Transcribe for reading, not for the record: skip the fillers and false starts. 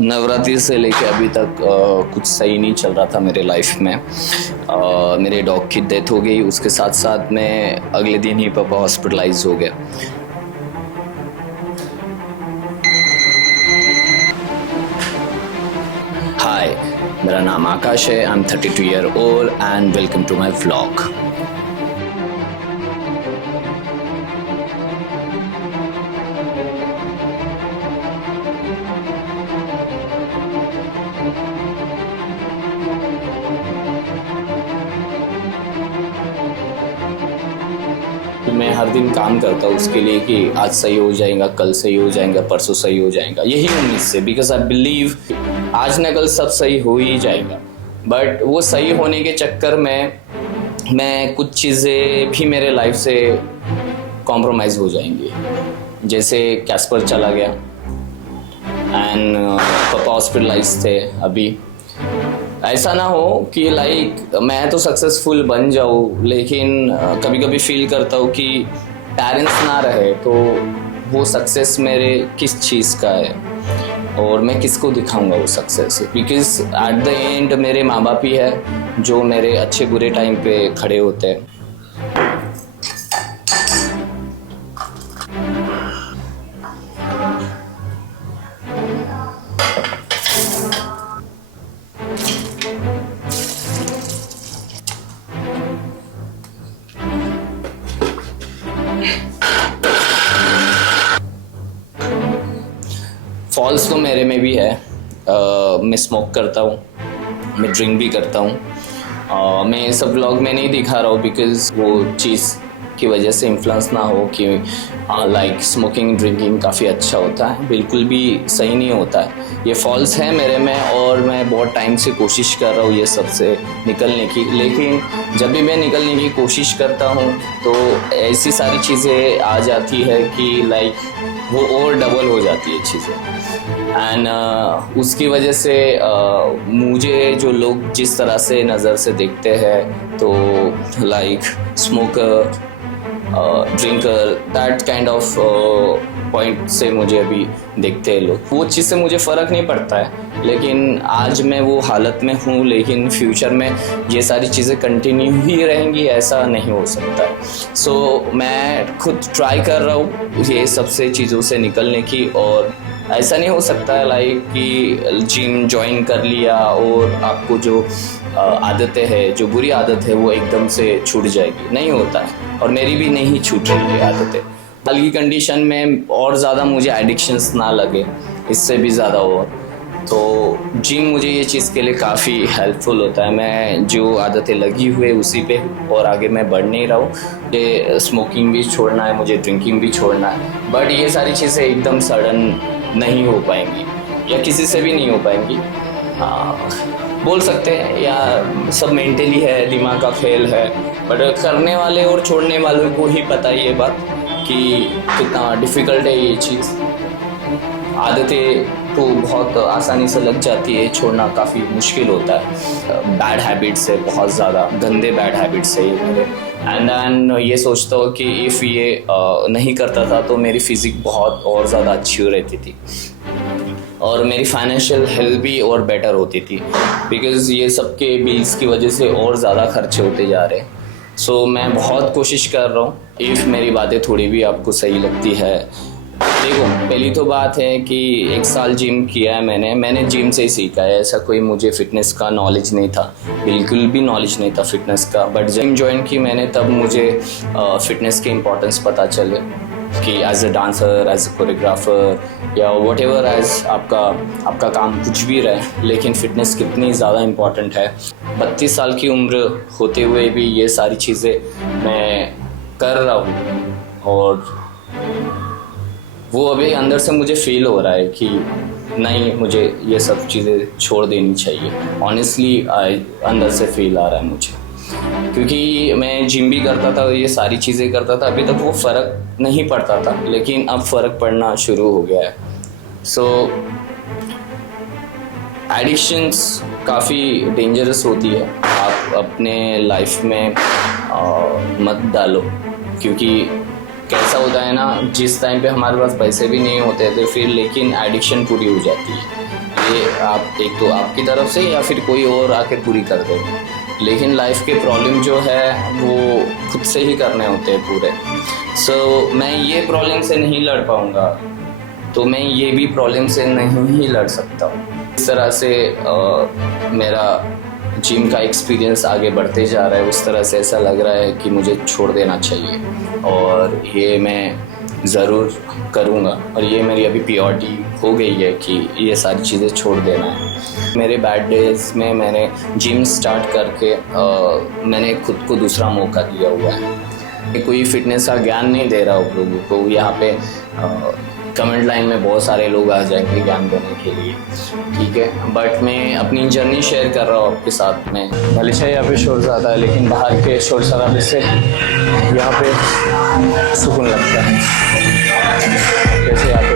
नवरात्रि से लेके अभी तक कुछ सही नहीं चल रहा था मेरे लाइफ में। मेरे डॉग की डेथ हो गई, उसके साथ साथ मैं अगले दिन ही पापा हॉस्पिटलाइज हो गया। हाय, मेरा नाम आकाश है। I am 32 year old and welcome to my vlog. मैं हर दिन काम करता हूँ उसके लिए कि आज सही हो जाएगा, कल सही हो जाएगा, परसों सही हो जाएगा, यही उम्मीद से। बिकॉज आई बिलीव आज न कल सब सही हो ही जाएगा। बट वो सही होने के चक्कर में मैं कुछ चीज़ें भी मेरे लाइफ से कॉम्प्रोमाइज़ हो जाएंगी। जैसे कैस्पर चला गया एंड पापा हॉस्पिटलाइज थे अभी। ऐसा ना हो कि लाइक मैं तो सक्सेसफुल बन जाऊँ, लेकिन कभी कभी फील करता हूँ कि पेरेंट्स ना रहे तो वो सक्सेस मेरे किस चीज़ का है और मैं किसको दिखाऊंगा वो success. Because at the end मेरे माँ बाप ही है जो मेरे अच्छे बुरे टाइम पे खड़े होते हैं। फॉल्स तो मेरे में भी है। मैं स्मोक करता हूँ, मैं ड्रिंक भी करता हूँ। मैं सब व्लॉग में नहीं दिखा रहा हूँ बिकॉज वो चीज़ की वजह से इन्फ्लुएंस ना हो कि लाइक स्मोकिंग ड्रिंकिंग काफ़ी अच्छा होता है, बिल्कुल भी सही नहीं होता है। ये फॉल्स है मेरे में और मैं बहुत टाइम से कोशिश कर रहा हूँ ये सब से निकलने की। लेकिन जब भी मैं निकलने की कोशिश करता हूँ तो ऐसी सारी चीज़ें आ जाती है कि लाइक वो और डबल हो जाती है चीज़ें। एंड उसकी वजह से मुझे जो लोग जिस तरह से नज़र से देखते हैं तो like smoker, drinker, that kind of point से मुझे अभी देखते हैं लोग। वो चीज़ से मुझे फ़र्क नहीं पड़ता है, लेकिन आज मैं वो हालत में हूँ। लेकिन फ्यूचर में ये सारी चीज़ें कंटिन्यू ही रहेंगी, ऐसा नहीं हो सकता है। सो मैं खुद ट्राई कर रहा हूँ ये सबसे चीज़ों से निकलने की। और ऐसा नहीं हो सकता है लाइक कि जिम ज्वाइन कर लिया और आपको जो आदतें हैं, जो बुरी आदत है वो एकदम से छूट जाएगी, नहीं होता है। और मेरी भी नहीं छूट रही है आदतें। हाल की कंडीशन में और ज़्यादा मुझे एडिक्शंस ना लगे, इससे भी ज़्यादा हो तो जिम मुझे ये चीज़ के लिए काफ़ी हेल्पफुल होता है। मैं जो आदतें लगी हुई उसी पे और आगे मैं बढ़ नहीं रहा हूँ। ये स्मोकिंग भी छोड़ना है मुझे, ड्रिंकिंग भी छोड़ना है। बट ये सारी चीज़ें एकदम सडन नहीं हो पाएंगी या किसी से भी नहीं हो पाएंगी। बोल सकते हैं या सब मेंटली है, दिमाग का खेल है। बट करने वाले और छोड़ने वालों को ही पता है ये बात कि कितना डिफ़िकल्ट है ये चीज़। आदतें तो बहुत आसानी से लग जाती है, छोड़ना काफ़ी मुश्किल होता है। बैड हैबिट्स है, बहुत ज़्यादा गंदे बैड हैबिट्स है ये मेरे। एंड देन ये सोचता हूँ कि इफ़ ये नहीं करता था तो मेरी फिज़िक बहुत और ज़्यादा अच्छी हो रहती थी और मेरी फाइनेंशियल हेल्थ भी और बेटर होती थी। बिकॉज़ ये सब के बिल्स की वजह से और ज़्यादा खर्चे होते जा रहे हैं। सो मैं बहुत कोशिश कर रहा हूँ। इफ़ मेरी बातें थोड़ी भी आपको सही लगती है, देखो पहली तो बात है कि 1 साल जिम किया है मैंने जिम से ही सीखा है। ऐसा कोई मुझे फ़िटनेस का नॉलेज नहीं था, बिल्कुल भी नॉलेज नहीं था फ़िटनेस का। बट जिम ज्वाइन की मैंने तब मुझे फ़िटनेस के इम्पोर्टेंस पता चले कि as a dancer, as a choreographer या वट एवर एज आपका काम कुछ भी रहे, लेकिन फ़िटनेस कितनी ज़्यादा इम्पॉर्टेंट है। 32 साल की उम्र होते हुए भी ये सारी चीज़ें मैं कर रहा हूँ और वो अभी अंदर से मुझे फील हो रहा है कि नहीं, मुझे ये सब चीज़ें छोड़ देनी चाहिए। ऑनेस्टली अंदर से फील आ रहा है मुझे, क्योंकि मैं जिम भी करता था, ये सारी चीज़ें करता था, अभी तक वो फ़र्क नहीं पड़ता था, लेकिन अब फ़र्क पड़ना शुरू हो गया है। सो एडिक्शंस काफ़ी डेंजरस होती है, आप अपने लाइफ में मत डालो। क्योंकि कैसा होता है ना, जिस टाइम पे हमारे पास पैसे भी नहीं होते थे फिर, लेकिन एडिक्शन पूरी हो जाती है। ये आप एक तो आपकी तरफ से या फिर कोई और आके पूरी कर दे, लेकिन लाइफ के प्रॉब्लम जो है वो खुद से ही करने होते हैं पूरे। सो मैं ये प्रॉब्लम से नहीं लड़ पाऊँगा तो मैं ये भी प्रॉब्लम से नहीं ही लड़ सकता हूँ। इस तरह से मेरा जिम का एक्सपीरियंस आगे बढ़ते जा रहा है, उस तरह से ऐसा लग रहा है कि मुझे छोड़ देना चाहिए और ये मैं ज़रूर करूँगा। और ये मेरी अभी प्रियोरिटी हो गई है कि ये सारी चीज़ें छोड़ देना है। मेरे बैड डेज में मैंने जिम स्टार्ट करके मैंने खुद को दूसरा मौका दिया हुआ है। कोई फिटनेस का ज्ञान नहीं दे रहा हूँ लोगों को। यहाँ पे कमेंट लाइन में बहुत सारे लोग आ जाएंगे ज्ञान देने के लिए, ठीक है, बट मैं अपनी जर्नी शेयर कर रहा हूँ आपके साथ में। भले से यहाँ पे शोर ज़्यादा है लेकिन बाहर के शोर शराबे से यहाँ पे सुकून लगता है। जैसे यहाँ पे